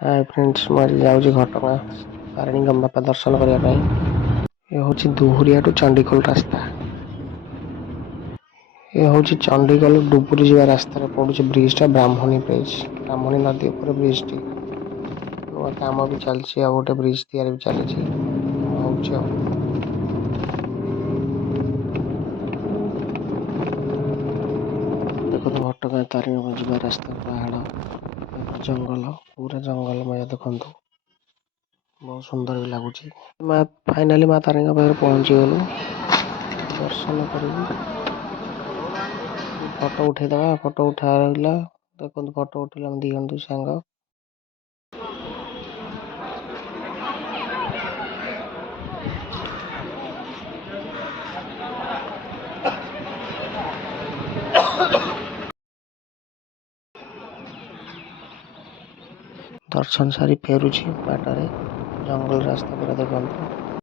Hi friends, मैं जाऊँगी घटगाँ तारिणी बापा दर्शन करने। ये हूँ दुहुरिया टू चंडीखोल रास्ता। ये हूँ चंडीखोल डुबुरी जा रास्ता पड़ुଛି ब्रिजटा ब्राह्मणी ब्रिज। ब्राह्मणी नदी ऊपर ब्रिज टी नुआ काम भी चलती आ गोटे ब्रिज तैयारी भी चली देखो तो घटगाँ तारिणी जा रास्ता पहाड़ जंगल पूरा जंगलमय देखु बहुत सुंदर भी लगुच। फाइनाली माँ तारिणी पाखे पहुँची गलु दर्शन कर फोटो उठेदवा। फोटो उठा देखो फोटो उठेला दी जन सांग। दर्शन सारी फेरुची बाटर जंगल रास्ता पूरा देखु।